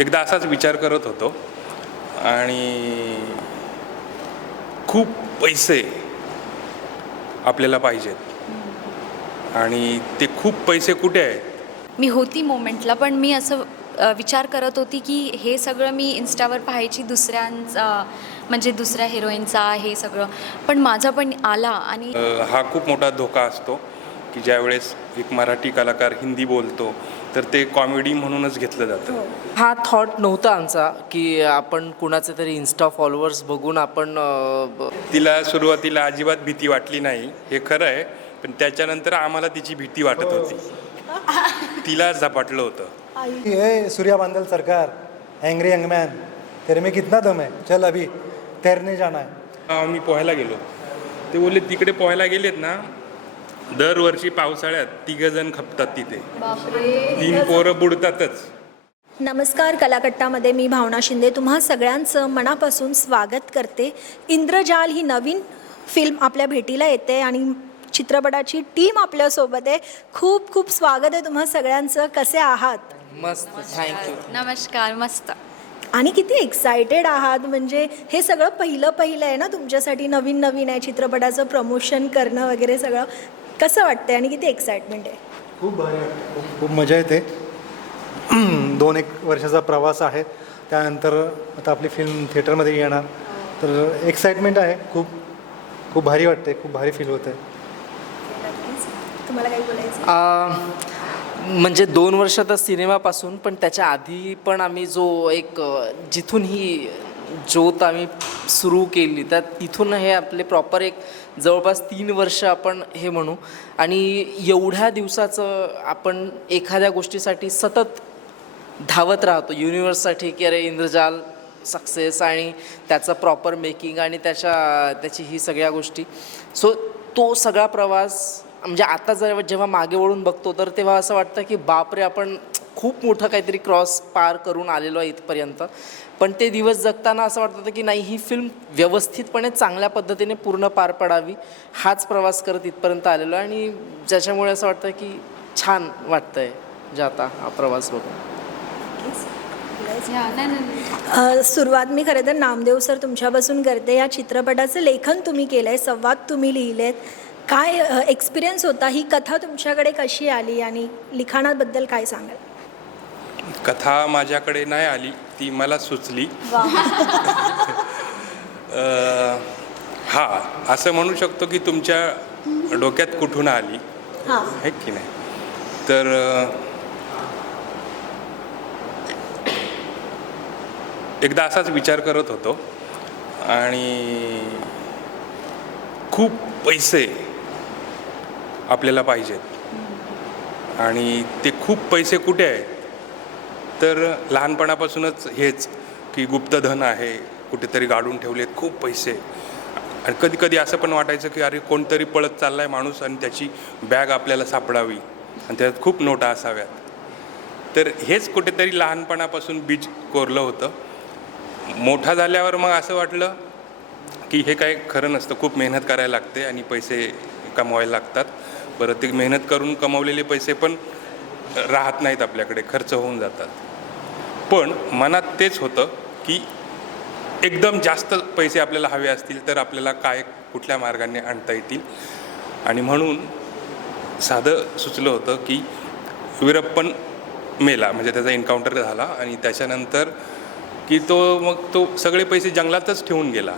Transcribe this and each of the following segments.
एकदा असाच विचार करत होतो आणि खूप पैसे आपल्याला पाहिजेत आणि ते खूप पैसे कुठे आहेत. मी होती मोमेंटला, पण मी असं विचार करत होती की हे सगळं मी इन्स्टावर पाहायची दुसऱ्यांचा, म्हणजे दुसऱ्या हिरोईनचा हे सगळं, पण माझा पण आला. आणि हा खूप मोठा धोका असतो की ज्यावेळेस एक मराठी कलाकार हिंदी बोलतो तर ते कॉमेडी म्हणूनच घेतलं जातं. हा थॉट नव्हता आमचा की आपण कुणाचे तरी इन्स्टा फॉलोअर्स बघून आपण तिला सुरुवातीला अजिबात भीती वाटली नाही, हे खरं आहे, पण त्याच्यानंतर आम्हाला तिची भीती वाटत होती. तिला झपाटलं होतं. ये सूर्या बांदल सरकार, एंग्री यंग मैन, तेरे में कितना दम है, चल अभी तैरने जाना है. आम्ही पोहायला गेलो, ते बोलले तिकडे पोहायला गेलेत ना, दरवर्षी पावसाळ्यात 3 जण खपतात तिथे, 3 पोरं बुडतातच. नमस्कार, कलाकट्टामध्ये मी भावना शिंदे तुम्हा सगळ्यांचं मनापासून स्वागत करते. इंद्रजाल ही नवीन फिल्म आपल्या भेटीला येते आणि चित्रपटाची टीम आपल्यासोबत आहे. खूप खूप स्वागत आहे तुम्हा सगळ्यांचं. कसे आहात? मस्त, थँक्यू. नमस्कार, मस्त. आणि किती एक्सायटेड आहात, म्हणजे हे सगळं पहिलं आहे ना तुमच्यासाठी, नवीन आहे, चित्रपटाचं प्रमोशन करणं वगैरे सगळं. कसं वाटतंय आणि किती एक्साइटमेंट आहे? खूप भारी वाटतं, खूप मजा येते. 2-1 वर्षाचा प्रवास आहे, त्यानंतर आता आपली फिल्म थिएटरमध्ये येणार, तर एक्साइटमेंट आहे. खूप खूप भारी वाटते, खूप भारी फील होतं आहे. तुम्हाला काही बोलायचं? म्हणजे 2 वर्षात सिनेमापासून, पण त्याच्या आधी पण आम्ही जो एक जिथून ही ज्योत आम्ही सुरू केली, तर तिथून हे आपले प्रॉपर एक जवळपास 3 वर्ष आपण हे म्हणू. आणि एवढ्या दिवसाचं आपण एखाद्या गोष्टीसाठी सतत धावत राहतो युनिवर्ससाठी, की अरे इंद्रजाल सक्सेस आणि त्याचं प्रॉपर मेकिंग आणि त्याची ही सगळ्या गोष्टी. सो तो सगळा प्रवास म्हणजे आता जेव्हा मागे वळून बघतो तर तेव्हा असं वाटतं की बापरे, आपण खूप मोठं काहीतरी क्रॉस पार करून आलेलो आहे इथपर्यंत. पण ते दिवस जगताना असं वाटत होतं की नाही, ही फिल्म व्यवस्थितपणे चांगल्या पद्धतीने पूर्ण पार पडावी, हाच प्रवास करत इथपर्यंत आलेलो आहे. आणि ज्याच्यामुळे असं वाटतं की छान वाटतं आहे जे आता हा प्रवास बघून. सुरुवात मी खरं तर नामदेव सर तुमच्यापासून करते. या चित्रपटाचं लेखन तुम्ही केलं आहे, संवाद तुम्ही लिहिलेत. काय एक्सपिरियन्स होता? ही कथा तुमच्याकडे कशी आली आणि लिखाणाबद्दल काय सांगाल? कथा माझ्याकडे नाही आली, ती मला सुचली. हां, असं म्हणू शकतो की तुमच्या डोक्यात कुठून आली, हां, आहे की नाही. तर एकदा असाच विचार करत होतो आणि खूप पैसे आपल्याला पाहिजेत आणि ते खूप पैसे कुठे आहेत, तर लहानपणापासूनच हेच की गुप्तधन आहे, कुठेतरी गाडून ठेवलेत खूप पैसे. आणि कधी कधी असं पण वाटायचं की अरे कोणतरी पळत चालला आहे माणूस आणि त्याची बॅग आपल्याला सापडावी आणि त्यात खूप नोटा असाव्यात. तर हेच कुठेतरी लहानपणापासून बीज कोरलं होतं. मोठा झाल्यावर मग असं वाटलं की हे काय खरं नसतं, खूप मेहनत करायला लागते आणि पैसे कमवायला लागतात. बरं, ते मेहनत करून कमवलेले पैसे पण राहत नाहीत आपल्याकडे, खर्च होऊन जातात. पण मनात तेच होतं की एकदम जास्त पैसे आपल्याला हवे असतील तर आपल्याला काय कुठल्या मार्गाने आणता येतील. आणि म्हणून साधं सुचलं होतं की वीरप्पन मेला, म्हणजे त्याचा एन्काउंटर झाला आणि त्याच्यानंतर की तो सगळे पैसे जंगलातच ठेवून गेला.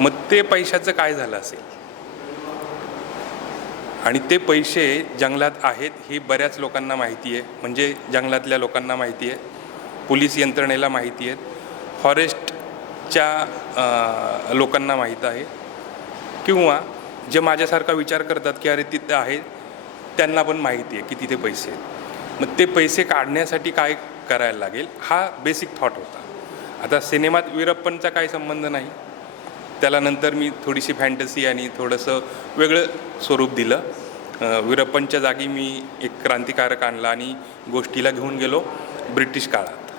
मग ते पैशाचं काय झालं असेल आणि ते पैसे जंगलात आहेत हे बऱ्याच लोकांना माहिती आहे. म्हणजे जंगलातल्या लोकांना माहिती आहे, पोलीस यंत्रणेला माहिती आहेत, फॉरेस्टच्या लोकांना माहीत आहे, किंवा जे माझ्यासारखा विचार करतात की अरे तिथं आहे त्यांना पण माहिती आहे की तिथे पैसे आहेत. मग ते पैसे काढण्यासाठी काय करायला लागेल हा बेसिक थॉट होता. आता सिनेमात वीरप्पनचा काही संबंध नाही, त्याला नंतर मी थोडीशी फॅन्टसी आणि थोडंसं वेगळं स्वरूप दिलं. वीरप्पनच्या जागी मी एक क्रांतिकारक आणला आणि गोष्टीला घेऊन गेलो ब्रिटिश काळात,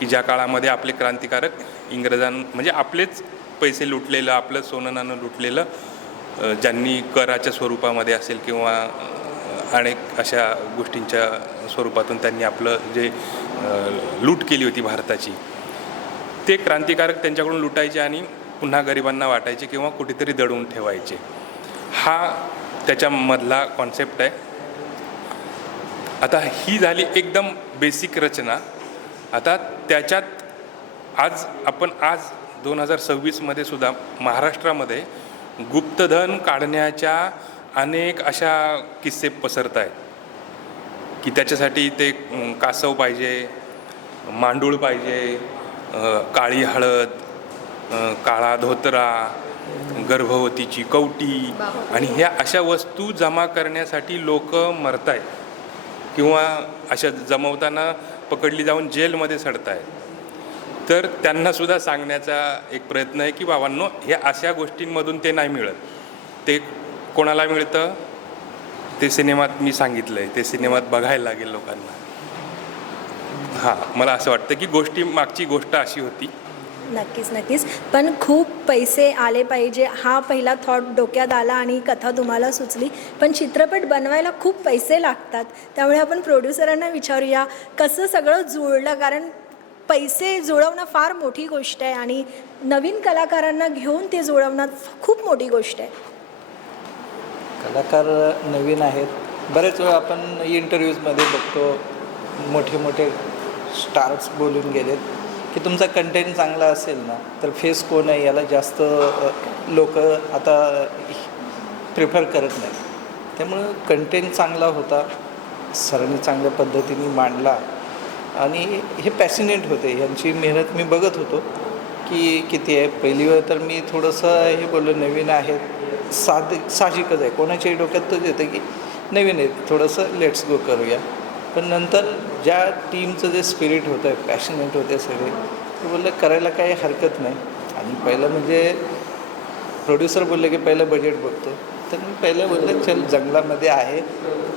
की ज्या काळामध्ये आपले क्रांतिकारक म्हणजे आपलेच पैसे लुटलेलं, आपलं सोनं नाणं लुटलेलं, ज्यांनी कराच्या स्वरूपामध्ये असेल किंवा अनेक अशा गोष्टींच्या स्वरूपातून त्यांनी आपलं जे लूट केली होती भारताची, ते क्रांतिकारक त्यांच्याकडून लुटायचे आणि पुन्हा गरिबांना वाटायचे किंवा कुठेतरी दडवून ठेवायचे. हा त्याच्यामधला कॉन्सेप्ट आहे. आता ही झाली एकदम बेसिक रचना. आता त्याच्यात आज 2026मध्ये सुद्धा महाराष्ट्रामध्ये गुप्तधन काढण्याच्या अनेक अशा किस्से पसरत आहेत की त्याच्यासाठी ते कासव पाहिजे, मांडूळ पाहिजे, काळी हळद, काळा धोतरा, गर्भवतीची कवटी आणि ह्या अशा वस्तू जमा करण्यासाठी लोक मरत आहेत किंवा अशा जमवताना पकडली जाऊन जेलमध्ये सडत आहेत. तर त्यांनासुद्धा सांगण्याचा एक प्रयत्न आहे की बाबांनो, हे अशा गोष्टींमधून ते नाही मिळत. ते कोणाला मिळतं ते सिनेमात मी सांगितलं आहे, ते सिनेमात बघायला लागेल लोकांना. हां, मला असं वाटतं की मागची गोष्ट अशी होती. नक्कीच. पण खूप पैसे आले पाहिजे हा पहिला थॉट डोक्यात आला आणि कथा तुम्हाला सुचली. पण चित्रपट बनवायला खूप पैसे लागतात, त्यामुळे आपण प्रोड्युसरांना विचारूया कसं सगळं जुळलं, कारण पैसे जुळवणं फार मोठी गोष्ट आहे आणि नवीन कलाकारांना घेऊन ते जुळवणं खूप मोठी गोष्ट आहे. कलाकार नवीन आहेत. बरेच वेळा आपण इंटरव्ह्यूजमध्ये बघतो, मोठे स्टार्स बोलून गेलेत की तुमचा कंटेंट चांगला असेल ना तर फेस कोण आहे याला जास्त लोक आता प्रिफर करत नाहीत. त्यामुळं कंटेंट चांगला होता, सरांनी चांगल्या पद्धतीने मांडला आणि हे पॅसिनेट होते. यांची मेहनत मी बघत होतो की किती आहे. पहिली वेळ तर मी थोडंसं हे बोललो, नवीन आहेत, साहजिकच आहे, कोणाच्याही डोक्यात तोच येतं की नवीन आहेत, थोडंसं लेट्स गो करूया. पण नंतर ज्या टीमचं जे स्पिरिट होतं, पॅशनेट होते सगळे, ते बोललं करायला काही हरकत नाही. आणि पहिलं म्हणजे प्रोड्युसर बोलले की पहिलं बजेट बघतो, तर मी पहिलं बोललं चल जंगलामध्ये आहे,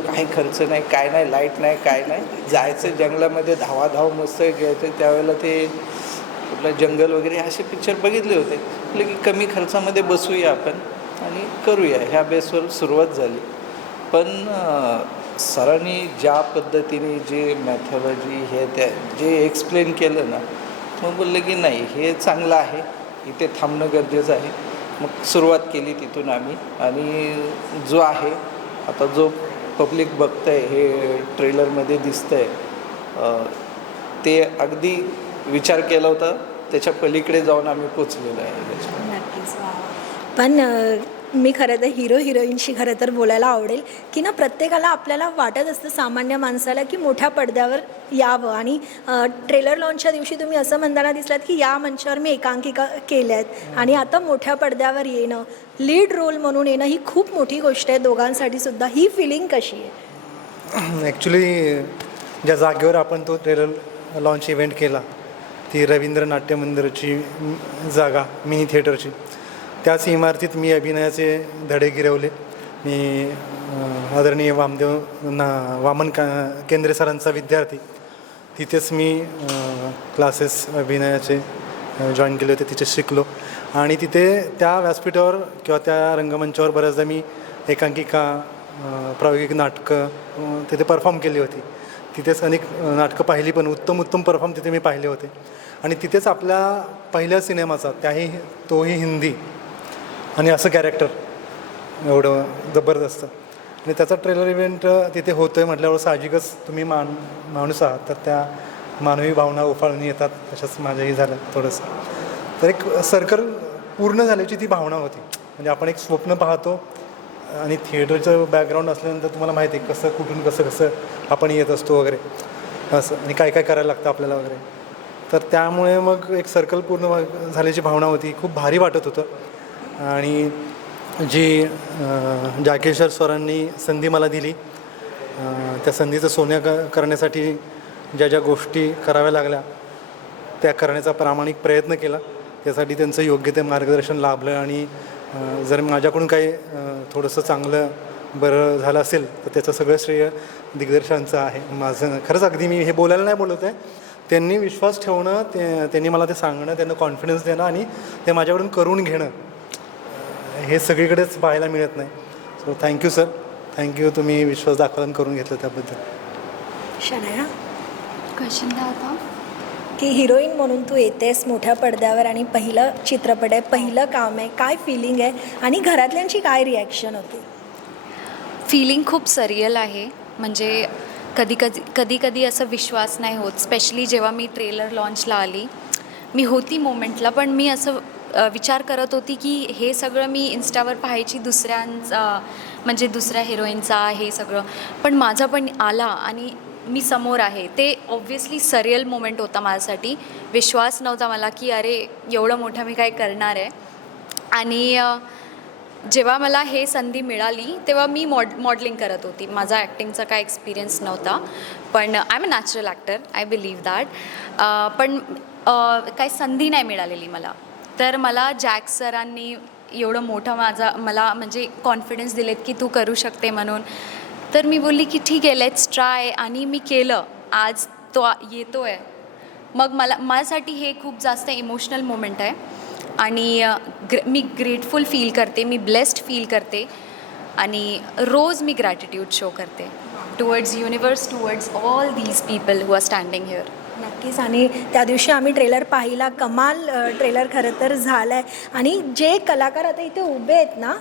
काही खर्च नाही, काय नाही, लाईट नाही, काय नाही, जायचं जंगलामध्ये, धावाधाव मस्त घ्यायचं. त्यावेळेला ते कुठलं जंगल वगैरे असे पिक्चर बघितले होते. म्हटलं की कमी खर्चामध्ये बसूया आपण आणि करूया, ह्या बेसवर सुरुवात झाली. पण सरांनी ज्या पद्धतीने जे मॅथॉलॉजी हे त्या जे एक्सप्लेन केलं ना, मग बोललं की नाही हे चांगलं आहे, इथे थांबणं गरजेचं आहे. मग सुरुवात केली तिथून आम्ही. आणि जो आहे आता जो पब्लिक बघतं आहे, हे ट्रेलरमध्ये दिसतं आहे, ते अगदी विचार केला होता त्याच्या पलीकडे जाऊन आम्ही पोचलेलो आहे. नक्कीच. पण मी खरं तर हिरोईनशी खरं तर बोलायला आवडेल की ना, प्रत्येकाला आपल्याला वाटत असतं सामान्य माणसाला की मोठ्या पडद्यावर यावं. आणि ट्रेलर लॉन्चच्या दिवशी तुम्ही असं म्हणताना दिसलात की या मंचावर मी एकांकिका केल्या आहेत आणि आता मोठ्या पडद्यावर येणं, लीड रोल म्हणून येणं ही खूप मोठी गोष्ट आहे दोघांसाठी सुद्धा. ही फिलिंग कशी आहे? ॲक्च्युली ज्या जागेवर आपण तो ट्रेलर लॉन्च इव्हेंट केला, ती रवींद्र नाट्य मंदिराची जागा, मिनी थिएटरची, त्याच इमारतीत मी अभिनयाचे धडे गिरवले. मी आदरणीय वामन केंद्रे सरांचा विद्यार्थी, तिथेच मी क्लासेस अभिनयाचे जॉईन केले होते, तिथे शिकलो. आणि तिथे त्या व्यासपीठावर किंवा त्या रंगमंचावर बऱ्याचदा मी एकांकिका, प्रायोगिक नाटकं तिथे परफॉर्म केली होती. तिथेच अनेक नाटकं पाहिली, पण उत्तम परफॉर्म तिथे मी पाहिले होते. आणि तिथेच आपल्या पहिल्या सिनेमाचा, तोही हिंदी, आणि असं कॅरेक्टर एवढं जबरदस्त, आणि त्याचा ट्रेलर इव्हेंट तिथे होतो आहे म्हटल्यावर साहजिकच तुम्ही माणूस आहात, तर त्या मानवी भावना उफाळून येतात. तशाच माझ्याही झालं थोडंसं. तर एक सर्कल पूर्ण झाल्याची ती भावना होती. म्हणजे आपण एक स्वप्न पाहतो आणि थिएटरचं बॅकग्राऊंड असल्यानंतर तुम्हाला माहिती आहे कसं कुठून कसं आपण येत असतो वगैरे असं, आणि काय करायला लागतं आपल्याला वगैरे. तर त्यामुळे मग एक सर्कल पूर्ण झाल्याची भावना होती. खूप भारी वाटत होतं. आणि जी जाकेश्वर सरांनी संधी मला दिली, त्या संधीचं सोनं करण्यासाठी ज्या गोष्टी कराव्या लागल्या त्या करण्याचा प्रामाणिक प्रयत्न केला. त्यासाठी त्यांचं योग्य ते मार्गदर्शन लाभलं. आणि जर माझ्याकडून काही थोडंसं चांगलं बरं झालं असेल तर त्याचं सगळं श्रेय दिग्दर्शकांचं आहे. माझं खरंच अगदी मी हे बोलायला नाही बोलत आहे, त्यांनी विश्वास ठेवणं, त्यांनी मला ते सांगणं, त्यांना कॉन्फिडन्स देणं आणि ते माझ्याकडून करून घेणं, हे सगळीकडेच पाहायला मिळत नाही. So thank you sir. थँक्यू, तुम्ही विश्वास दाखवून करून घेतलं त्याबद्दल. शनाया, क्वेश्चन काय होता? की हिरोईन म्हणून तू येतेस मोठ्या पडद्यावर आणि पहिलं चित्रपट आहे, पहिलं काम आहे, काय फिलिंग आहे आणि घरातल्यांची काय रिॲक्शन होती? फीलिंग खूप सरियल आहे. म्हणजे कधी कधी असं विश्वास नाही होत, स्पेशली जेव्हा मी ट्रेलर लॉन्चला आली. मी होती मोमेंटला, पण मी असं विचार करत होती की हे सगळं मी इन्स्टावर पाहायची म्हणजे दुसऱ्या हिरोईनचा हे सगळं, पण माझा पण आला आणि मी समोर आहे. ते ऑब्व्हियसली सरियल मोमेंट होता माझ्यासाठी. विश्वास नव्हता मला की अरे एवढं मोठं मी काय करणार आहे. आणि जेव्हा मला हे संधी मिळाली तेव्हा मी मॉडलिंग करत होती. माझा ॲक्टिंगचा काय एक्सपिरियन्स नव्हता, पण I am a natural actor, I believe that. पण काही संधी नाही मिळालेली मला. तर मला जॅक सरांनी एवढं मोठं मला म्हणजे कॉन्फिडन्स दिलेत की तू करू शकते म्हणून. तर मी बोलली की ठीक आहे, लेट्स ट्राय, आणि मी केलं. आज तो येतो आहे. मग माझ्यासाठी हे खूप जास्त इमोशनल मोमेंट आहे आणि मी ग्रेटफुल फील करते, मी ब्लेस्ड फील करते आणि रोज मी ग्रॅटिट्यूड शो करते towards universe, towards all these people who are standing here. नक्कीच. आणि त्या दिवशी आम्ही ट्रेलर पाहिला, कमाल ट्रेलर खरं तर झाला आहे. आणि जे कलाकार आता इथे उभे आहेत ना,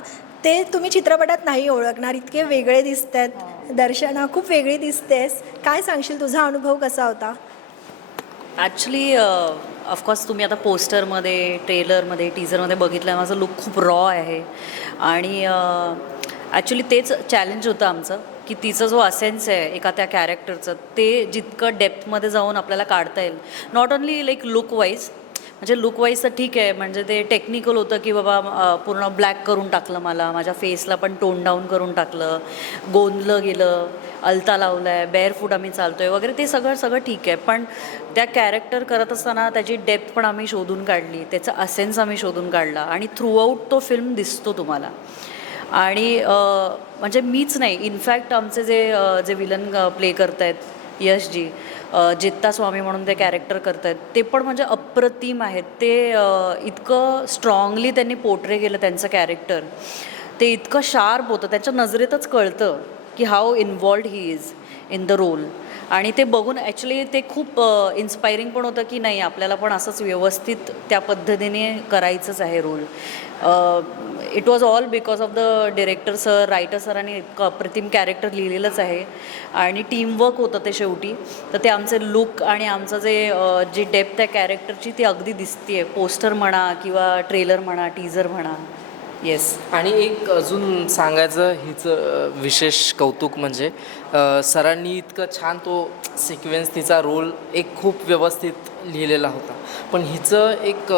ते तुम्ही चित्रपटात नाही ओळखणार, इतके वेगळे दिसत आहेत. दर्शना खूप वेगळी दिसतेस, काय सांगशील, तुझा अनुभव कसा होता? ॲक्च्युली ऑफकोर्स तुम्ही आता पोस्टरमध्ये, ट्रेलरमध्ये, टीझरमध्ये बघितलं, माझं लुक खूप रॉ आहे. आणि ॲक्च्युली तेच चॅलेंज होतं आमचं, की तिचं जो असेन्स आहे एका त्या कॅरेक्टरचं, ते जितकं डेप्थमध्ये जाऊन आपल्याला काढता येईल. Not only like look wise, म्हणजे लुक वाईज तर ठीक आहे, म्हणजे ते टेक्निकल होतं की बाबा पूर्ण ब्लॅक करून टाकलं, माझ्या फेसला पण टोन डाऊन करून टाकलं, गोंदलं गेलं, अलता लावला आहे, बेअर फूट आम्ही चालतो आहे वगैरे, ते सगळं ठीक आहे. पण त्या कॅरेक्टर करत असताना त्याची डेप्थ पण आम्ही शोधून काढली, त्याचा असेन्स आम्ही शोधून काढला आणि थ्रूआऊट तो फिल्म दिसतो तुम्हाला. आणि म्हणजे मीच नाही, इनफॅक्ट आमचे जे विलन प्ले करत आहेत यशजी, जित्ता स्वामी म्हणून ते कॅरेक्टर करत आहेत, ते पण म्हणजे अप्रतिम आहेत. ते इतकं स्ट्रॉंगली त्यांनी पोर्ट्रे केलं त्यांचं कॅरेक्टर, ते इतकं शार्प होतं, त्याच्या नजरेतच कळतं की how involved he is in the role. आणि ते बघून ॲक्च्युली ते खूप इन्स्पायरिंग पण होतं की नाही, आपल्याला पण असंच व्यवस्थित त्या पद्धतीने करायचंच आहे role. It was all because of the director sir, writer सरांनी इतकं अप्रतिम कॅरेक्टर लिहिलेलंच आहे आणि टीमवर्क होतं ते शेवटी. तर ते आमचे लुक आणि आमचं जी डेप्थ आहे कॅरेक्टरची ती अगदी दिसते आहे, पोस्टर म्हणा किंवा ट्रेलर म्हणा, टीझर म्हणा. येस. आणि एक अजून सांगायचं हिचं विशेष कौतुक म्हणजे सरांनी इतकं छान तो सिक्वेन्स, तिचा रोल एक खूप व्यवस्थित लिहिलेला होता. पण हिचं एक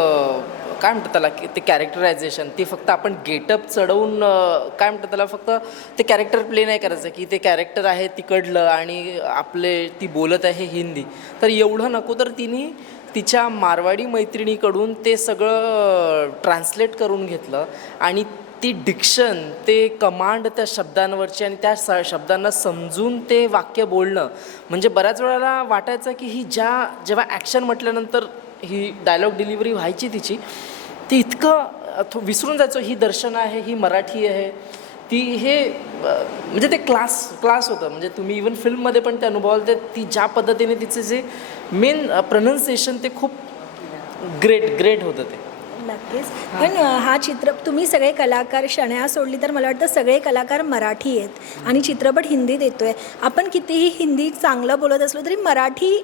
काय म्हणतात त्याला, की ते कॅरेक्टरायझेशन, ते फक्त आपण गेटअप चढवून काय म्हणतात त्याला, फक्त ते कॅरेक्टर प्ले नाही करायचं की ते कॅरेक्टर आहे तिकडलं आणि ती बोलत आहे हिंदी, तर एवढं नको. तर तिने तिच्या मारवाडी मैत्रिणीकडून ते सगळं ट्रान्सलेट करून घेतलं आणि ती डिक्शन, ते कमांड त्या शब्दांवरची आणि त्या शब्दांना समजून ते वाक्य बोलणं, म्हणजे बऱ्याच वेळेला वाटायचं की ही जेव्हा ॲक्शन म्हटल्यानंतर ही डायलॉग डिलिव्हरी व्हायची तिची, ती इतकं विसरून जायचो ही दर्शना आहे, ही मराठी आहे, ती हे म्हणजे ते क्लास होतं. म्हणजे तुम्ही इवन फिल्ममध्ये पण ते अनुभवाल, ते ती ज्या पद्धतीने तिचे जे मेन प्रोनाऊन्सिएशन ते खूप ग्रेट होतं ते. नक्कीच. पण हा तुम्ही सगळे कलाकार, शनाया सोडली तर मला वाटतं सगळे कलाकार मराठी आहेत आणि चित्रपट हिंदीत येतो आहे. आपण कितीही हिंदी चांगलं बोलत असलो तरी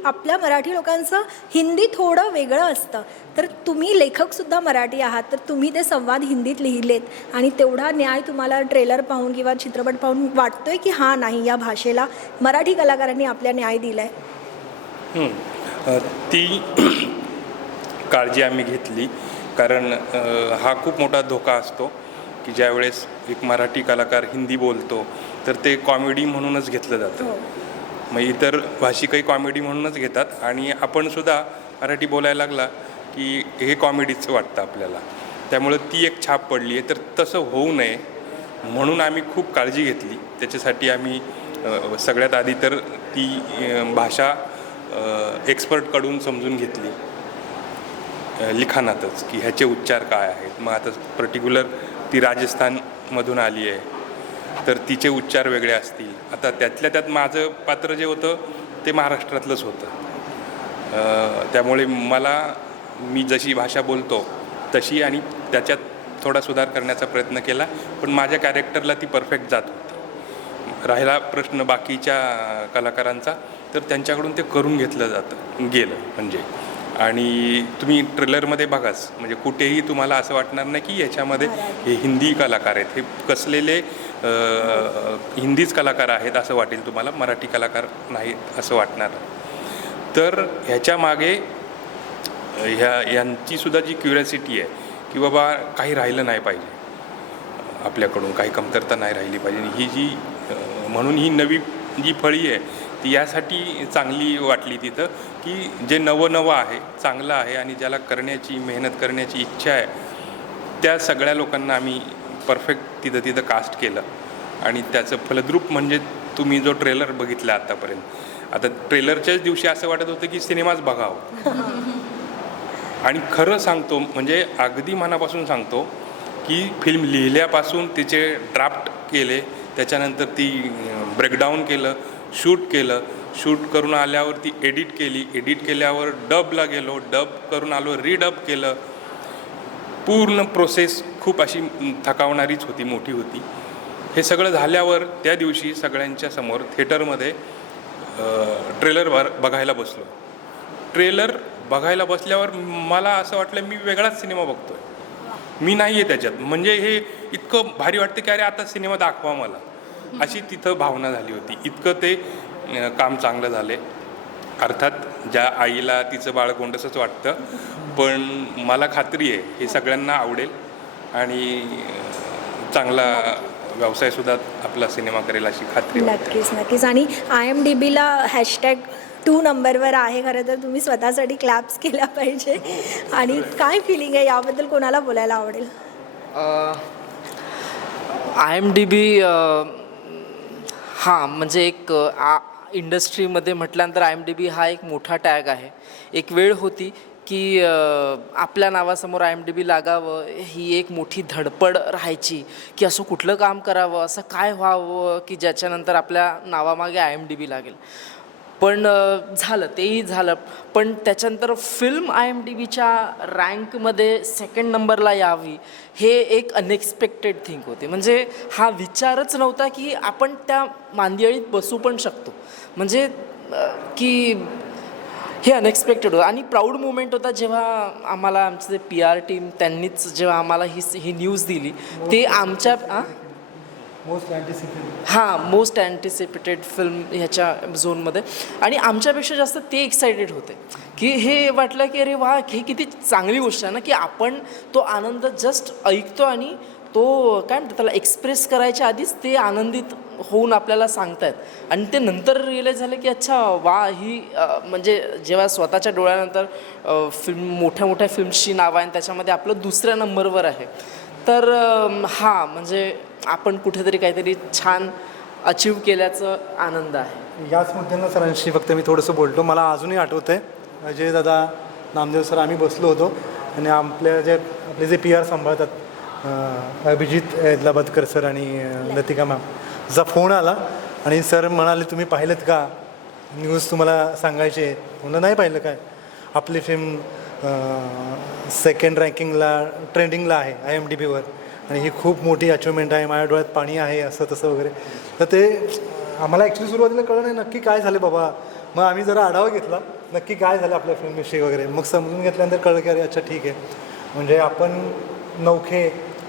आपल्या मराठी लोकांचं हिंदी थोडं वेगळं असतं. तर तुम्ही लेखकसुद्धा मराठी आहात, तर तुम्ही ते संवाद हिंदीत लिहिलेत आणि तेवढा न्याय तुम्हाला ट्रेलर पाहून किंवा चित्रपट पाहून वाटतोय की हां नाही, या भाषेला मराठी कलाकारांनी आपल्या न्याय दिला आहे? ती काळजी आम्ही घेतली, कारण हा खूप मोठा धोका असतो की ज्यावेळेस एक मराठी कलाकार हिंदी बोलतो तर ते कॉमेडी म्हणूनच घेतलं जातं. मग इतर भाषिकही कॉमेडी म्हणूनच घेतात आणि आपणसुद्धा मराठी बोलायला लागला की हे कॉमेडीचं वाटतं आपल्याला. त्यामुळं ती एक छाप पडली आहे. तर तसं होऊ नये म्हणून आम्ही खूप काळजी घेतली. त्याच्यासाठी आम्ही सगळ्यात आधी तर ती भाषा एक्सपर्टकडून समजून घेतली लिखाणातच, की ह्याचे उच्चार काय आहेत. मग आता पर्टिक्युलर ती राजस्थानमधून आली आहे तर तिचे उच्चार वेगळे असतील. आता त्यातल्या त्यात माझं पात्र जे होतं ते महाराष्ट्रातलंच होतं. त्यामुळे मी जशी भाषा बोलतो तशी आणि त्याच्यात थोडा सुधार करण्याचा प्रयत्न केला, पण माझ्या कॅरेक्टरला ती परफेक्ट जात होती. राहिला प्रश्न बाकीच्या कलाकारांचा, तर त्यांच्याकडून ते करून घेतलं गेलं म्हणजे. आणि तुम्ही ट्रेलरमध्ये बघाच, म्हणजे कुठेही तुम्हाला असं वाटणार नाही की याच्यामध्ये हे हिंदी कलाकार आहेत, हे कसलेले हिंदीच कलाकार आहेत असं वाटेल तुम्हाला, मराठी कलाकार नाहीत असं वाटणार. तर ह्याच्या मागे यांचीसुद्धा जी क्युरियोसिटी आहे की बाबा काही राहिलं नाही पाहिजे आपल्याकडून, काही कमतरता नाही राहिली पाहिजे. ही जी म्हणून ही नवी जी फळी आहे ती यासाठी चांगली वाटली तिथं की जे नवं आहे, चांगलं आहे आणि ज्याला करण्याची मेहनत करण्याची इच्छा आहे त्या सगळ्या लोकांना आम्ही परफेक्ट तिथं कास्ट केलं. आणि त्याचं फलद्रूप म्हणजे तुम्ही जो ट्रेलर बघितला आत्तापर्यंत, आता ट्रेलरच्याच दिवशी असं वाटत होतं की सिनेमाच बघावं. आणि खरं सांगतो म्हणजे अगदी मनापासून सांगतो की फिल्म लिहिल्यापासून तिचे ड्राफ्ट केले, त्याच्यानंतर ती ब्रेकडाऊन केलं, शूट करून आल्यावर ती एडिट केल्यावर डबला गेलो, डब करून आलो, रीडब केलं. पूर्ण प्रोसेस खूप अशी थकावणारीच होती, मोठी होती. हे सगळं झाल्यावर त्या दिवशी सगळ्यांच्या समोर थिएटरमध्ये ट्रेलर बघायला बसलो. ट्रेलर बघायला बसल्यावर मला असं वाटलं मी वेगळाच सिनेमा बघतोय, मी नाही आहे त्याच्यात. म्हणजे हे इतकं भारी वाटतं की अरे आता सिनेमा दाखवा मला, अशी तिथं भावना झाली होती. इतकं ते काम चांगलं झाले. अर्थात ज्या आईला तिचं बाळ गोंडसंच वाटतं, पण मला खात्री आहे हे सगळ्यांना आवडेल आणि चांगला व्यवसायसुद्धा आपला सिनेमा करेल अशी खात्री वाटते. नक्कीच. आणि IMDbला #2 नंबरवर आहे. खरं तर तुम्ही स्वतःसाठी क्लॅप्स केल्या पाहिजे. आणि काय फिलिंग आहे याबद्दल कोणाला बोलायला आवडेल? IMDb हां म्हणजे एक इंडस्ट्रीमध्ये म्हटल्यानंतर IMDb हा एक मोठा टॅग आहे. एक वेळ होती की आपल्या नावासमोर IMDb लागावं ही एक मोठी धडपड राहायची की असं कुठलं काम करावं, असं काय व्हावं की ज्याच्यानंतर आपल्या नावामागे IMDb लागेल. पण झालं, तेही झालं. पण त्याच्यानंतर फिल्म IMDbच्या रँकमध्ये 2nd नंबरला यावी हे एक अनएक्सपेक्टेड थिंग होते. म्हणजे हा विचारच नव्हता की आपण त्या मांदियाळीत बसू पण शकतो. म्हणजे की हे अनएक्सपेक्टेड होतं आणि प्राऊड मुमेंट होता जेव्हा आम्हाला आमचं जे PR टीम त्यांनीच जेव्हा आम्हाला ही न्यूज दिली. ते आमच्या मोस्ट अँटिसिपेटेड फिल्म ह्याच्या झोनमध्ये. आणि आमच्यापेक्षा जास्त ते एक्सायटेड होते की हे वाटलं की अरे वा, हे किती चांगली गोष्ट आहे ना की आपण तो आनंद जस्ट ऐकतो आणि तो काय म्हणतात त्याला एक्सप्रेस करायच्या आधीच ते आनंदित होऊन आपल्याला सांगतायत. आणि ते नंतर रिअलाईज झालं की अच्छा वा, ही म्हणजे जेव्हा स्वतःच्या डोळ्यानंतर फिल्म मोठ्या फिल्म्सची नावं आहे आणि त्याच्यामध्ये आपलं 2ऱ्या नंबरवर आहे. तर हां म्हणजे आपण कुठेतरी काहीतरी छान अचीव केल्याचं आनंद आहे. याच मुद्द्यांना सरांशी फक्त मी थोडंसं बोलतो. मला अजूनही आठवतं आहे अजय दादा, नामदेव सर आम्ही बसलो होतो आणि आपले जे PR सांभाळतात अभिजित हैदराबादकर सर आणि लतिका मॅमचा फोन आला आणि सर म्हणाले तुम्ही पाहिलं का न्यूज, तुम्हाला सांगायचे आहे. म्हणलं नाही पाहिलं काय, आपली फिल्म 2nd रँकिंगला ट्रेंडिंगला आहे IMDbवर आणि ही खूप मोठी अचिव्हमेंट आहे, माझ्या डोळ्यात पाणी आहे, असं तसं वगैरे. तर ते आम्हाला ॲक्च्युली सुरुवातीला कळलं नाही नक्की काय झालं बाबा. मग आम्ही जरा आढावा घेतला नक्की काय झालं आपल्या फिल्मविषयी वगैरे. मग समजून घेतल्यानंतर कळलं की अरे अच्छा ठीक आहे, म्हणजे आपण नौखे,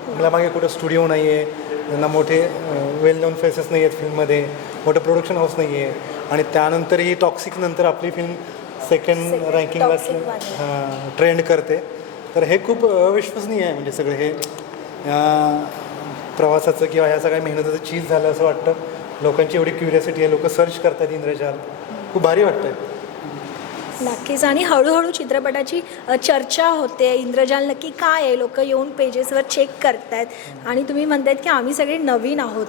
आपल्या मागे कुठं स्टुडिओ नाही आहे, त्यांना मोठे वेल नोन फेसेस नाही आहेत फिल्ममध्ये, मोठं प्रोडक्शन हाऊस नाही आहे. आणि त्यानंतरही टॉक्सिक नंतर आपली फिल्म 2nd रँकिंगला ट्रेंड करते. तर हे खूप अविश्वसनीय आहे. म्हणजे सगळं हे प्रवासाचं किंवा ह्या सगळ्या मेहनतीचं चीज झालं असं वाटतं. लोकांची एवढी क्युरियोसिटी आहे, लोक सर्च करतात इंद्रजाल, खूप भारी वाटतं. नक्कीच. आणि हळूहळू चित्रपटाची चर्चा होते. इंद्रजाल नक्की काय आहे, लोक येऊन पेजेसवर चेक करतायत. आणि तुम्ही म्हणतायत की आम्ही सगळे नवीन आहोत.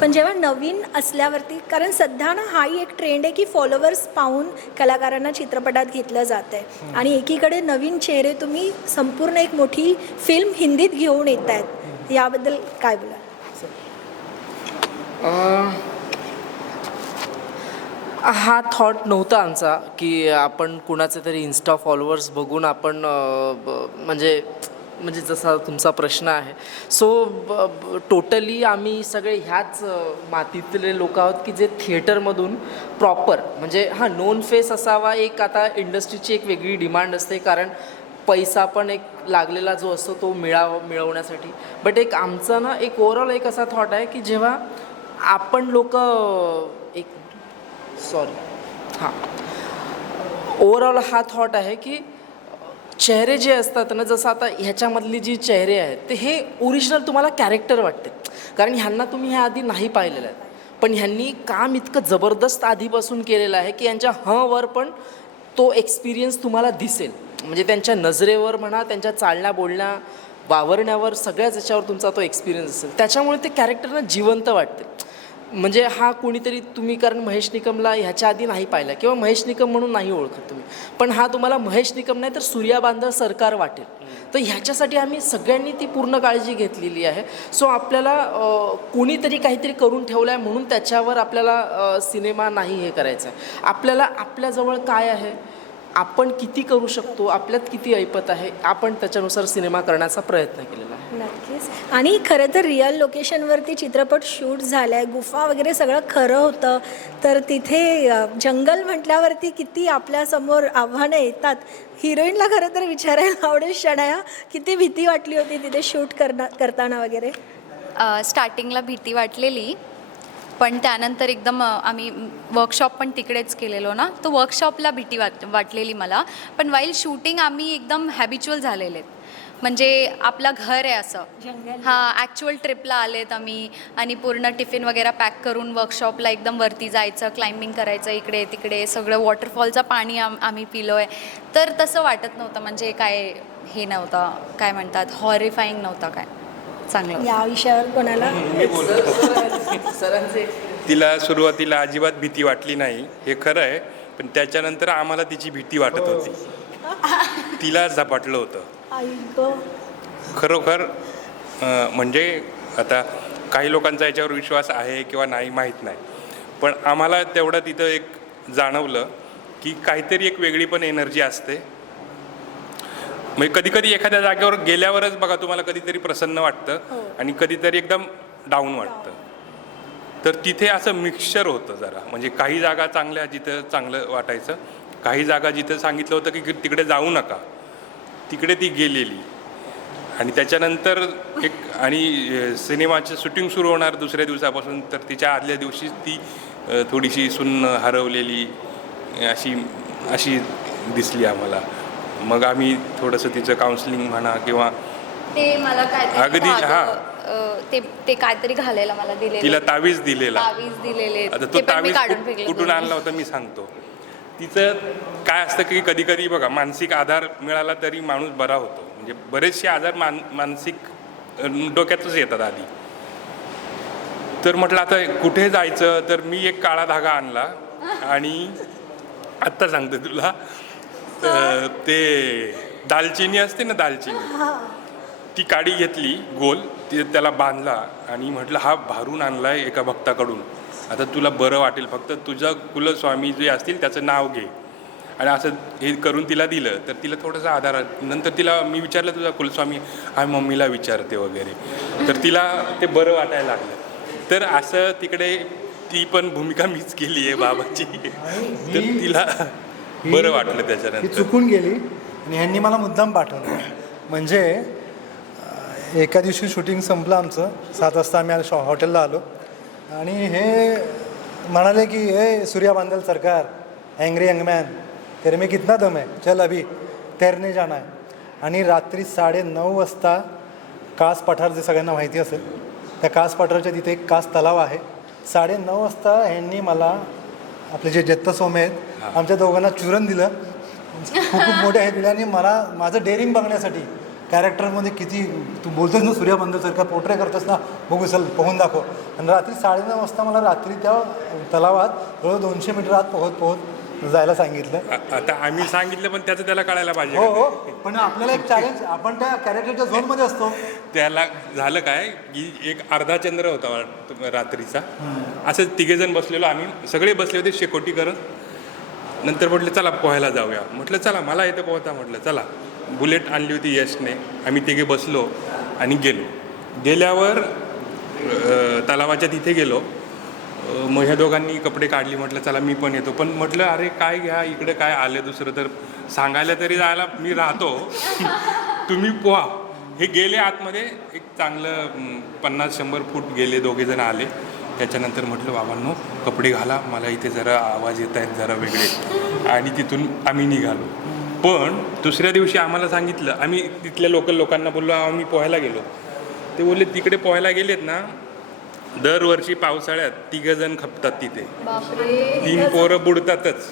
पण जेव्हा नवीन असल्यावरती, कारण सध्या ना हाही एक ट्रेंड आहे की फॉलोवर्स पाहून कलाकारांना चित्रपटात घेतलं जात आहे. आणि एकीकडे नवीन चेहरे तुम्ही संपूर्ण एक मोठी फिल्म हिंदीत घेऊन येत आहेत, याबद्दल काय बोला? हा थॉट नव्हता आमचा की आपण कुणाचे तरी इन्स्टा फॉलोअर्स बघून आपण म्हणजे जसा तुमचा प्रश्न आहे. सो टोटली आम्ही सगळे ह्याच मातीतले लोक आहोत की जे थिएटरमधून प्रॉपर म्हणजे हा नोन फेस असावा. एक आता इंडस्ट्रीची एक वेगळी डिमांड असते, कारण पैसा पण एक लागलेला जो असतो तो मिळवण्यासाठी. बट एक आमचा ना एक ओव्हरऑल एक असा थॉट आहे की जेव्हा आपण लोक एक ओव्हरऑल हा थॉट आहे की चेहरे जे असतात ना, जसं आता ह्याच्यामधली जी चेहरे आहेत ते हे ओरिजिनल तुम्हाला कॅरेक्टर वाटते, कारण ह्यांना तुम्ही ह्या आधी नाही पाहिलेलं आहे. पण ह्यांनी काम इतकं जबरदस्त आधीपासून केलेलं आहे की यांच्या वर पण तो एक्सपिरियन्स तुम्हाला दिसेल. म्हणजे त्यांच्या नजरेवर म्हणा, त्यांच्या चालण्या बोलण्या वावरण्यावर सगळ्याच याच्यावर तुमचा तो एक्सपिरियन्स असेल. त्याच्यामुळे ते कॅरेक्टरना जिवंत वाटते. म्हणजे हा कोणीतरी तुम्ही, कारण महेश निकमला ह्याच्या आधी नाही पाहिला किंवा महेश निकम म्हणून नाही ओळखत तुम्ही, पण हा तुम्हाला महेश निकम नाही तर सूर्या बांधल सरकार वाटेल. तर ह्याच्यासाठी आम्ही सगळ्यांनी ती पूर्ण काळजी घेतलेली आहे. सो आपल्याला कोणीतरी काहीतरी करून ठेवलं आहे म्हणून त्याच्यावर आपल्याला सिनेमा नाही हे करायचं आहे. आपल्याला आपल्याजवळ काय आहे, आपण किती करू शकतो, आपल्यात किती ऐपत आहे, आपण त्याच्यानुसार सिनेमा करण्याचा प्रयत्न केलेला आहे. नक्कीच. आणि खरं तर रिअल लोकेशनवरती चित्रपट शूट झाला आहे, गुफा वगैरे सगळं खरं होतं. तर तिथे जंगल म्हटल्यावरती किती आपल्यासमोर आव्हानं येतात. हिरोईनला खरं तर विचारायला आवडेल, शनाया किती भीती वाटली होती तिथे शूट करताना वगैरे? स्टार्टिंगला भीती वाटलेली, पण त्यानंतर एकदम आम्ही वर्कशॉप पण तिकडेच केलेलो ना, तर वर्कशॉपला भीती वाटलेली मला. पण वाईल शूटिंग आम्ही एकदम हॅबिच्युअल झालेले आहेत. म्हणजे आपलं घर आहे असं. हां, ॲक्च्युअल ट्रिपला आलेत आम्ही आणि पूर्ण टिफिन वगैरे पॅक करून वर्कशॉपला एकदम वरती जायचं, क्लाइम्बिंग करायचं, इकडे तिकडे सगळं वॉटरफॉलचं पाणी आम्ही पिलो आहे. तर तसं वाटत नव्हतं, म्हणजे काय हे नव्हतं, काय म्हणतात, हॉरिफाईंग नव्हतं काय, चांगलं. या विषयावर कोणाला? सरांचे तिला सुरुवातीला अजिबात भीती वाटली नाही, हे खरं आहे. पण त्याच्यानंतर आम्हाला तिची भीती वाटत होती. तिला झपाटलं होतं खरोखर. म्हणजे आता काही लोकांचा याच्यावर विश्वास आहे किंवा नाही माहीत नाही, पण आम्हाला तेवढं तिथं एक जाणवलं की काहीतरी एक वेगळी पण एनर्जी असते. म्हणजे कधीकधी एखाद्या जागेवर गेल्यावरच बघा तुम्हाला कधीतरी प्रसन्न वाटतं आणि कधीतरी एकदम डाऊन वाटतं. तर तिथे असं मिक्सचर होतं जरा. म्हणजे काही जागा चांगल्या जिथं चांगलं वाटायचं, काही जागा जिथं सांगितलं होतं की तिकडे जाऊ नका, तिकडे ती गेलेली. आणि त्याच्यानंतर एक आणि सिनेमाचं शूटिंग सुरू होणार दुसऱ्या दिवसापासून, तर तिच्या आदल्या दिवशीच ती थोडीशी सुन्न हरवलेली अशी दिसली आम्हाला. मग आम्ही थोडंसं तिचं काउन्सिलिंग म्हणा किंवा ते मला अगदी, काय ते काहीतरी घालायला मला दिलेलं, तिला तावीज दिलेला. तावीज दिलेले. आता तो तावीज कुठून आणला होता मी सांगतो. तिचं काय असतं की कधी कधी बघा मानसिक आधार मिळाला तरी माणूस बरा होतो. म्हणजे बरेचसे आजार मानसिक डोक्यातच येतात आधी. तर म्हटलं आता कुठे जायचं, तर मी एक काळा धागा आणला आणि आत्ता सांगते तुला, ते दालचिनी असते ना, दालचिनी, ती काडी घेतली गोल, ती त्याला बांधला आणि म्हटलं हा भारून आणलाय एका भक्ताकडून, आता तुला बरं वाटेल, फक्त तुझं कुलस्वामी जे असतील त्याचं नाव घे. आणि असं हे करून तिला दिलं तर तिला थोडासा आधार. नंतर तिला मी विचारलं तुझा कुलस्वामी, हा मम्मीला विचारते वगैरे, तर तिला ते बरं वाटायला लागलं. तर असं तिकडे ती पण भूमिका मीच केली आहे बाबाची. तर तिला बरं वाटलं ती त्याच्यानंतर. चुकून गेली आणि ह्यांनी मला मुद्दाम पाठवलं. म्हणजे एका दिवशी शूटिंग संपलं आमचं, 7 वाजता आम्ही हॉटेलला आलो आणि हे म्हणाले की हे सूर्या बांधल सरकार, एंग्री यंगमॅन, तेरे में कितना दम है, चल अभी तैरने जाना है. आणि रात्री 9:30 वाजता कास पठार, जे सगळ्यांना माहिती असेल, त्या कास पठारच्या तिथे एक कास तलाव आहे. 9:30 वाजता ह्यांनी मला, आपले जे जत्त सोमे आहेत, आमच्या दोघांना चुरण दिलं, खूप मोठे हे दिले. आणि मला माझं डेअरिंग बघण्यासाठी, कॅरेक्टरमध्ये किती तू बोलतोस ना सूर्या बांधलसारखा पोर्ट्रे करतोस ना, बघू चल पोहून दाखव. आणि रात्री 9:30 वाजता मला रात्री त्या तलावात जवळ 200 मीटर आत पोहत जायला सांगितलं. आता आम्ही सांगितलं पण त्याचं त्याला कळायला पाहिजे हो का? हो, पण आपल्याला एक चॅलेंज, आपण त्या कॅरेक्टरच्या झोनमध्ये असतो. त्याला झालं काय की एक अर्धा चंद्र होता वाटतं रात्रीचा. असं तिघेजण बसलेलो आम्ही, सगळे बसले होते शेकोटी करत. नंतर म्हटलं चला पोहायला जाऊया. म्हटलं चला मला येतं पोहता. म्हटलं चला. बुलेट आणली होती यशने. आम्ही तिघे बसलो आणि गेलो. गेल्यावर तलावाच्या तिथे गेलो. मग ह्या दोघांनी कपडे काढली. म्हटलं चला मी पण येतो. पण म्हटलं अरे काय घ्या इकडे, काय आलं दुसरं तर सांगायला तरी जायला मी राहतो. तुम्ही पोहा. हे गेले आतमध्ये एक चांगलं 50-100 फूट गेले. दोघेजण आले. त्याच्यानंतर म्हटलं बाबांनो कपडे घाला, मला इथे जरा आवाज येत आहेत जरा वेगळे. आणि तिथून आम्ही निघालो. पण दुसऱ्या दिवशी आम्हाला सांगितलं, आम्ही तिथल्या लोकल लोकांना बोललो आम्ही पोहायला गेलो. ते बोलले तिकडे पोहायला गेलेत ना, दरवर्षी पावसाळ्यात 3 जण खपतात तिथे. 3 पोरं बुडतातच.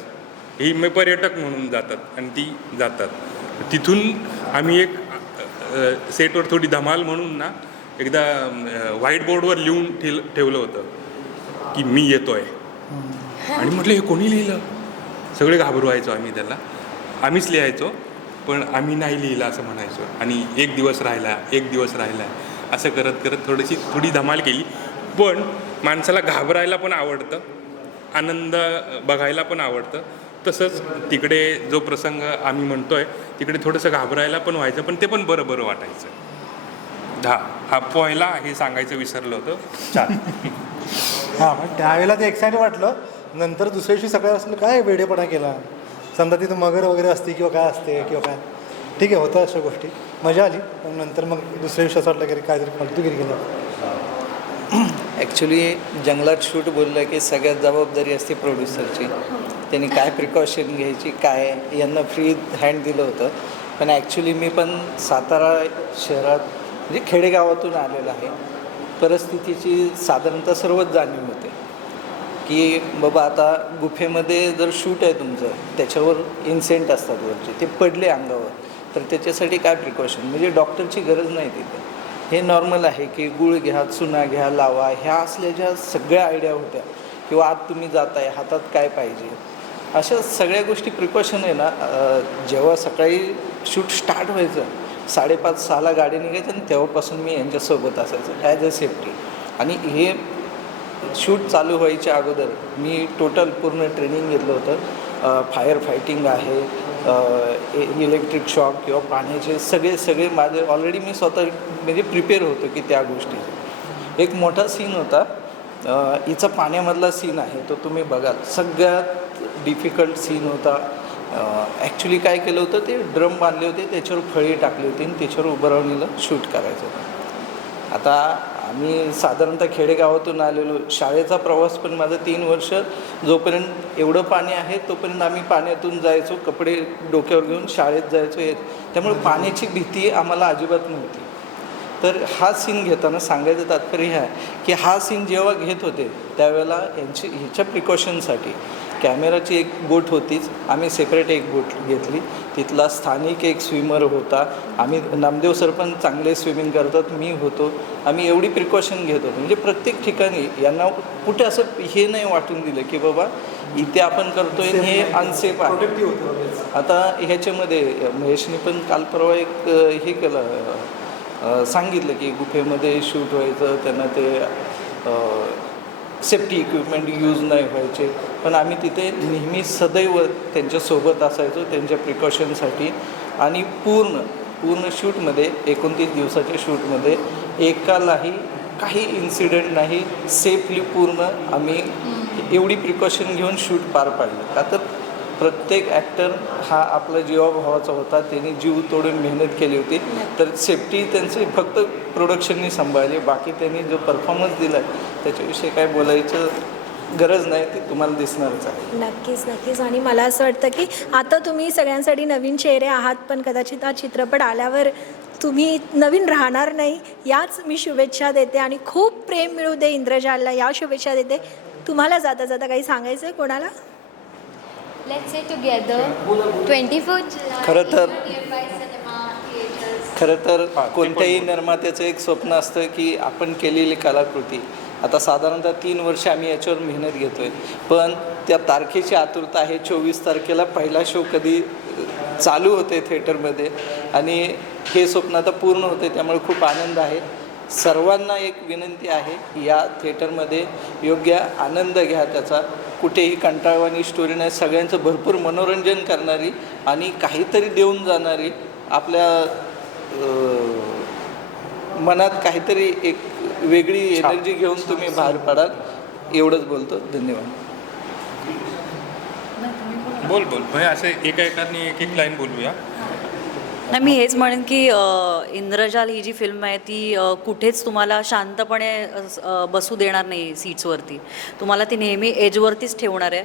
ही मग पर्यटक म्हणून जातात आणि ती जातात. तिथून आम्ही एक सेटवर थोडी धमाल म्हणून ना एकदा व्हाईट बोर्डवर लिहून ठेवलं होतं की मी येतोय. आणि म्हटलं हे कोणी लिहिलं. सगळे घाबरवायचो आम्ही त्याला. आम्हीच लिहायचो पण आम्ही नाही लिहिलं असं म्हणायचो. आणि 1 दिवस राहिला, 1 दिवस राहिला असं करत करत थोडी धमाल केली. पण माणसाला घाबरायला पण आवडतं, आनंद बघायला पण आवडतं. तसंच तिकडे जो प्रसंग आम्ही म्हणतोय तिकडे थोडंसं घाबरायला पण व्हायचं, पण ते पण बरं बरं वाटायचं. हा पोहायला हे सांगायचं विसरलं होतं. छान. हां, पण त्यावेळेला ते एक्साइट वाटलं. नंतर दुसऱ्या दिवशी सकाळी असलं काय वेडेपणा केला. समजा तिथं मगर वगैरे असते किंवा काय असते किंवा काय, ठीक आहे होतं अशा गोष्टी, मजा आली. पण नंतर मग दुसऱ्या दिवशी असं वाटलं की काहीतरी फालतूगिरी केलं. ॲक्च्युली जंगलात शूट बोललं की सगळ्यात जबाबदारी असते प्रोड्युसरची. त्यांनी काय प्रिकॉशन घ्यायची काय, यांना फ्री हँड दिलं होतं. पण ॲक्च्युली मी पण सातारा शहरात म्हणजे खेडेगावातून आलेलं आहे. परिस्थितीची साधारणतः सर्वच जाणीव होते की बाबा आता गुफेमध्ये जर शूट आहे तुमचं, त्याच्यावर इन्सेंट असतात वरचे, ते पडले अंगावर तर त्याच्यासाठी काय प्रिकॉशन, म्हणजे डॉक्टरची गरज नाही तिथे. हे नॉर्मल आहे की गुळ घ्या, चुना घ्या, लावा, ह्या असल्या ज्या सगळ्या आयडिया होत्या. किंवा आत तुम्ही जाताय, हातात काय पाहिजे, अशा सगळ्या गोष्टी प्रिकॉशन आहे ना. जेव्हा सकाळी शूट स्टार्ट व्हायचं 5:30-6ला गाडी निघायचं आणि तेव्हापासून मी यांच्यासोबत असायचं ॲज अ सेफ्टी. आणि हे शूट चालू व्हायच्या अगोदर मी टोटल पूर्ण ट्रेनिंग घेतलं होतं. फायर फायटिंग आहे, इलेक्ट्रिक शॉक किंवा पाण्याचे सगळे माझे ऑलरेडी मी स्वतः म्हणजे प्रिपेअर होतो की त्या गोष्टी. एक मोठा सीन होता, हिचा पाण्यामधला सीन आहे तो तुम्ही बघाल. सगळ्यात डिफिकल्ट सीन होता. ॲक्च्युली काय केलं होतं, ते ड्रम बांधले होते, त्याच्यावर फळी टाकली होती आणि त्याच्यावर उभं राहून हिला शूट करायचं होतं. आता आम्ही साधारणतः खेडेगावातून आलेलो. शाळेचा प्रवास पण माझा 3 वर्ष, जोपर्यंत एवढं पाणी आहे तोपर्यंत आम्ही पाण्यातून जायचो, कपडे डोक्यावर घेऊन शाळेत जायचो. त्यामुळे पाण्याची भीती आम्हाला अजिबात नव्हती. तर हा सीन घेताना सांगायचं तात्पर्य हे आहे की हा सीन जेव्हा घेत होते त्यावेळेला ह्याच्या प्रिकॉशनसाठी कॅमेराची एक बोट होतीच, आम्ही सेपरेट एक बोट घेतली. तिथला स्थानिक एक स्विमर होता. आम्ही नामदेव सर पण चांगले स्विमिंग करतात, मी होतो. आम्ही एवढी प्रिकॉशन घेत होतो म्हणजे प्रत्येक ठिकाणी यांना कुठे असं हे नाही वाटून दिलं की बाबा इथे आपण करतोय हे अनसेफ आहे. आता ह्याच्यामध्ये महेशने पण काल परवा एक हे केलं, सांगितलं की गुफेमध्ये शूट व्हायचं, त्यांना ते सेफ्टी इक्विपमेंट यूज नाही व्हायचे. पण आम्ही तिथे नेहमी सदैव त्यांच्यासोबत असायचो त्यांच्या प्रिकॉशनसाठी. आणि पूर्ण शूटमध्ये 29 दिवसाच्या शूटमध्ये एकालाही काही इन्सिडेंट नाही, सेफली पूर्ण आम्ही एवढी प्रिकॉशन घेऊन शूट पार पाडलं. का तर प्रत्येक ॲक्टर हा आपला जीवाभावाचा होता, त्यांनी जीव तोडून मेहनत केली होती. तर सेफ्टी त्यांची फक्त प्रोडक्शननी सांभाळली. बाकी त्यांनी जो परफॉर्मन्स दिला त्याच्याविषयी काय बोलायचं गरज नाही, ते तुम्हाला दिसणारच आहे. नक्कीच. आणि मला असं वाटतं की आता तुम्ही सगळ्यांसाठी नवीन चेहरे आहात, पण कदाचित हा चित्रपट आल्यावर तुम्ही नवीन राहणार नाही, याच मी शुभेच्छा देते. आणि खूप प्रेम मिळू दे इंद्रजालला, या शुभेच्छा देते. तुम्हाला जाता जाता काही सांगायचं आहे कोणाला? Let's say together 24 July खरं तर nearby cinema theaters. खरं तर कोणत्याही निर्मात्याचं एक स्वप्न असतं की आपण केलेली कलाकृती आता साधारणतः 3 वर्ष आम्ही याच्यावर मेहनत घेतो आहे, पण त्या तारखेची आतुरता आहे. 24 तारखेला पहिला शो कधी चालू होते थिएटरमध्ये आणि हे स्वप्न आता पूर्ण होते, त्यामुळे खूप आनंद आहे. सर्वांना एक विनंती आहे, या थिएटरमध्ये योग्य आनंद घ्या त्याचा. कुठेही कंटाळवाणी स्टोरी नाही, सगळ्यांचं भरपूर मनोरंजन करणारी आणि काहीतरी देऊन जाणारी, आपल्या मनात काहीतरी एक वेगळी एनर्जी घेऊन तुम्ही बाहेर पडाल. एवढंच बोलतो. धन्यवाद. बोल म्हणजे असे एकाने एक एक लाईन बोलूया. नाही, मी हेच म्हणेन की इंद्रजाल ही जी फिल्म आहे ती कुठेच तुम्हाला शांतपणे बसू देणार नाही सीट्सवरती. तुम्हाला ती नेहमी एजवरतीच ठेवणार आहे,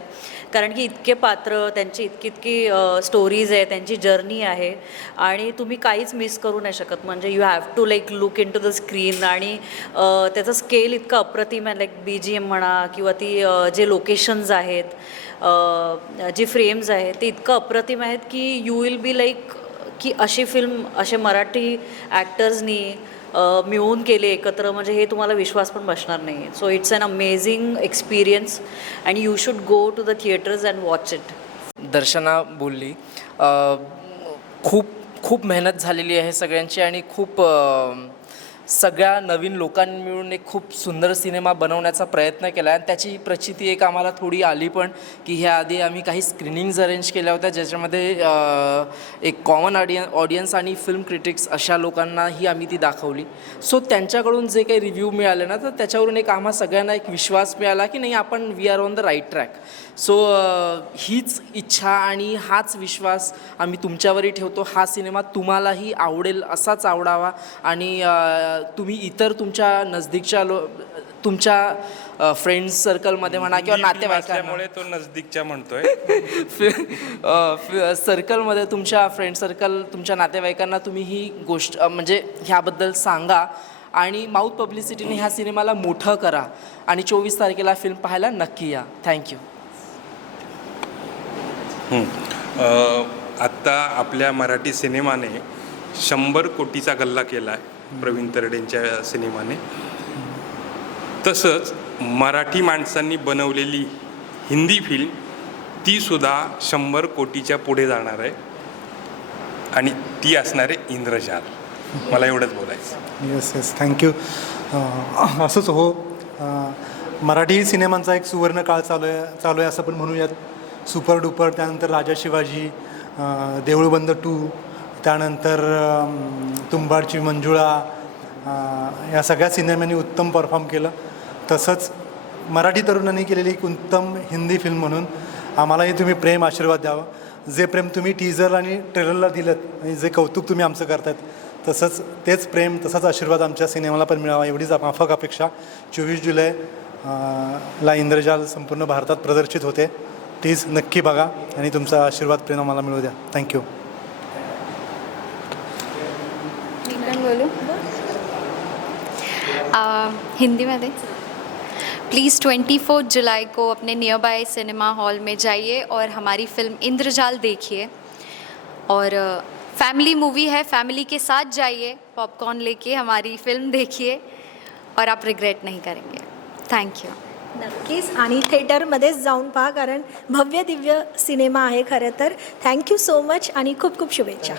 कारण की इतके पात्र, त्यांची इतकी स्टोरीज आहे, त्यांची जर्नी आहे आणि तुम्ही काहीच मिस करू नाही शकत. म्हणजे you have to like look into the screen आणि त्याचा स्केल इतका अप्रतिम आहे. लाईक BGM म्हणा किंवा ती जे लोकेशन्स आहेत, जे फ्रेम्स आहेत, ते इतकं अप्रतिम आहेत की यू विल बी लाईक की अशी फिल्म असे मराठी ॲक्टर्सनी मिळून केले एकत्र, म्हणजे हे तुम्हाला विश्वास पण बसणार नाही. So it's an amazing experience and you should go to the theatres and watch it. Darshana बोलली, खूप मेहनत झालेली आहे सगळ्यांची आणि सगळ्या नवीन लोकांनी मिळून एक खूप सुंदर सिनेमा बनवण्याचा प्रयत्न केला आणि त्याची प्रचिती एक आम्हाला थोडी आली पण, की ह्याआधी आम्ही काही स्क्रीनिंग्ज अरेंज केल्या होत्या ज्याच्यामध्ये एक कॉमन ऑडियन्स आणि फिल्म क्रिटिक्स अशा लोकांनाही आम्ही ती दाखवली. सो त्यांच्याकडून जे काही रिव्ह्यू मिळाले ना, तर त्याच्यावरून एक आम्हा सगळ्यांना एक विश्वास मिळाला की नाही, आपण we are on the right track. So हीच इच्छा आणि हाच विश्वास आम्ही तुमच्यावरही ठेवतो. हा सिनेमा तुम्हालाही आवडेल, असाच आवडावा आणि तुम्ही इतर तुमच्या नजदीकच्या तुमच्या फ्रेंड्स सर्कलमध्ये म्हणा किंवा नातेवाईकांमुळे तो नजदीकच्या म्हणतोय सर्कलमध्ये, तुमच्या फ्रेंड सर्कल, तुमच्या नातेवाईकांना तुम्ही ही गोष्ट म्हणजे ह्याबद्दल सांगा आणि माउथ पब्लिसिटीने ह्या सिनेमाला मोठं करा आणि 24 तारखेला फिल्म पाहायला नक्की या. थँक्यू. आत्ता आपल्या मराठी सिनेमाने 100 कोटीचा गल्ला केला आहे प्रवीण तरडेंच्या सिनेमाने. तसंच मराठी माणसांनी बनवलेली हिंदी फिल्म तीसुद्धा 100 कोटीच्या पुढे जाणार आहे आणि ती असणार आहे इंद्रजाल. मला एवढंच बोलायचं. Yes thank you. असंच हो, मराठी सिनेमांचा एक सुवर्ण काळ चालू आहे असं पण म्हणूयात. सुपर डुपर, त्यानंतर राजा शिवाजी, देऊळबंद 2, त्यानंतर तुंबाडची मंजुळा, या सगळ्या सिनेमांनी उत्तम परफॉर्म केलं. तसंच मराठी तरुणांनी केलेली एक उत्तम हिंदी फिल्म म्हणून आम्हालाही तुम्ही प्रेम आशीर्वाद द्यावा. जे प्रेम तुम्ही टीजर आणि ट्रेलरला दिलं आणि जे कौतुक तुम्ही आमचं करतायत, तसंच तेच प्रेम, तसाच आशीर्वाद आमच्या सिनेमाला पण मिळावा एवढीच माफक अपेक्षा. 24 जुलै ला इंद्रजाल संपूर्ण भारतात प्रदर्शित होते. प्लीज नक्की बघा आणि तुमचा आशीर्वाद प्रेम आम्हाला मिळू द्या. थँक्यू. बोलू हिंदी में दे. प्लीज़ 24 जुलाई को अपने नियर बाय सिनेमा हॉल में जाइए और हमारी फिल्म इंद्रजाल देखिए. और फैमिली मूवी है, फैमिली के साथ जाइए, पॉपकॉर्न लेके हमारी फिल्म देखिए और आप रिग्रेट नहीं करेंगे. थँक्यू. नक्कीच, आणि थिएटरमध्येच जाऊन पहा, कारण भव्य दिव्य सिनेमा आहे खरं तर. थँक्यू सो मच आणि खूप खूप शुभेच्छा.